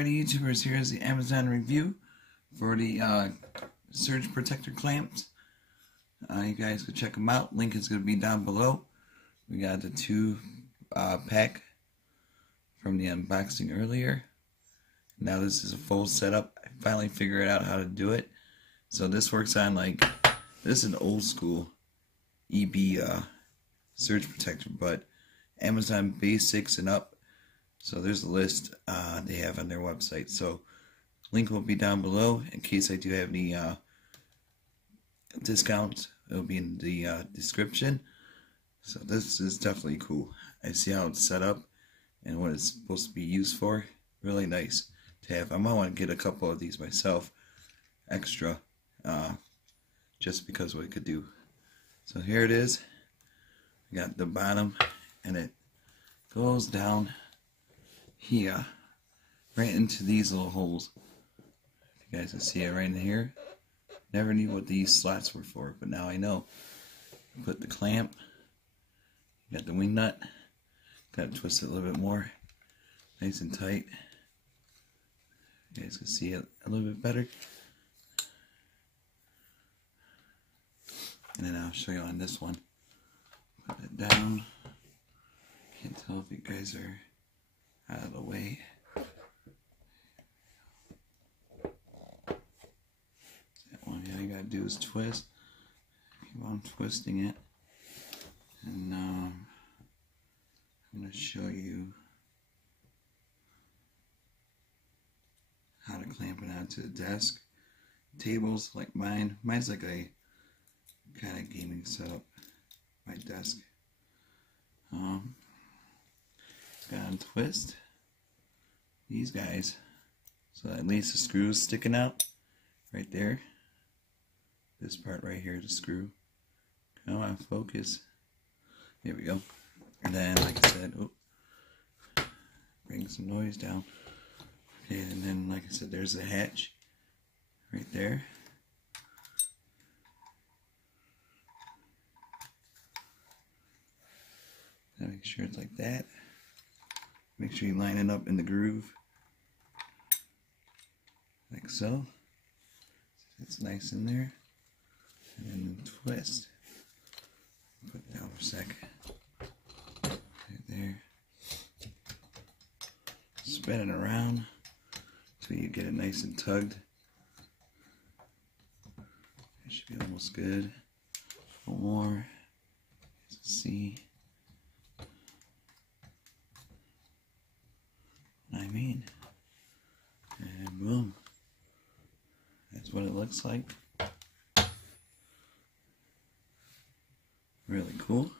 Alrighty, YouTubers, here's the Amazon review for the surge protector clamps. You guys can check them out. Link is going to be down below. We got the 2 pack from the unboxing earlier. Now this is a full setup. I finally figured out how to do it. So this works on this is an old school EB surge protector, but Amazon Basics and up. So there's a list they have on their website. So link will be down below in case I do have any discounts. It'll be in the description. So this is definitely cool. I see how it's set up and what it's supposed to be used for. Really nice to have. I might want to get a couple of these myself, extra, just because what it could do. So here it is. I got the bottom, and it goes down here, right into these little holes. If you guys can see it right in here. Never knew what these slots were for, but now I know. Put the clamp. You got the wing nut. Got to twist it a little bit more, nice and tight. You guys can see it a little bit better. And then I'll show you on this one. Put it down. Can't tell if you guys are out of the way. That one, all you gotta do is twist. Keep on twisting it. And I'm gonna show you how to clamp it onto the desk. Tables like mine. Mine's like a kind of gaming setup. My desk. Gotta twist these guys so at least the screw's sticking out right there. This part right here, the screw. Come on, focus. There we go. And then, like I said, bring some noise down. Okay, and then, like I said, there's the hatch right there. Gotta make sure it's like that. Make sure you line it up in the groove, like so. It's nice in there. And then twist. Put it down for a sec. Right there. Spin it around until you get it nice and tugged. It should be almost good. A little more. Let's see. And boom. That's what it looks like. Really cool.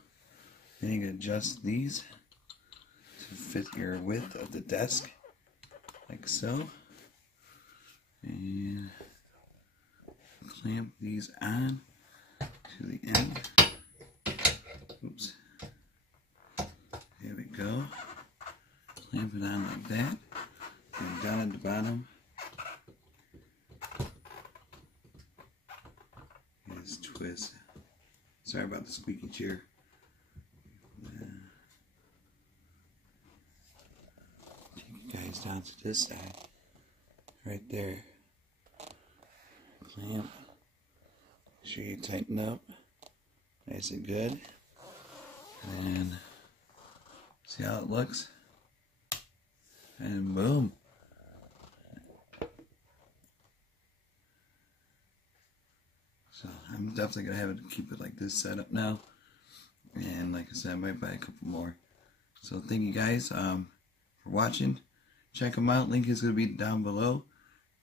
Then you can adjust these to fit your width of the desk, like so. And clamp these on to the end. Oops. There we go. Clamp it on like that. And down at the bottom, just twist. Sorry about the squeaky chair. Take you guys down to this side, right there. Clamp. Make sure you tighten up, nice and good. And see how it looks. And boom. So I'm definitely going to have to keep it like this set up now. And like I said, I might buy a couple more. So thank you guys for watching. Check them out. Link is going to be down below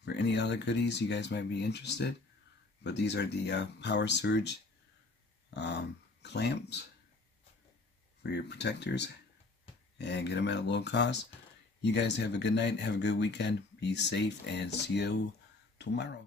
for any other goodies you guys might be interested. But these are the power surge clamps for your protectors. And get them at a low cost. You guys have a good night. Have a good weekend. Be safe and see you tomorrow.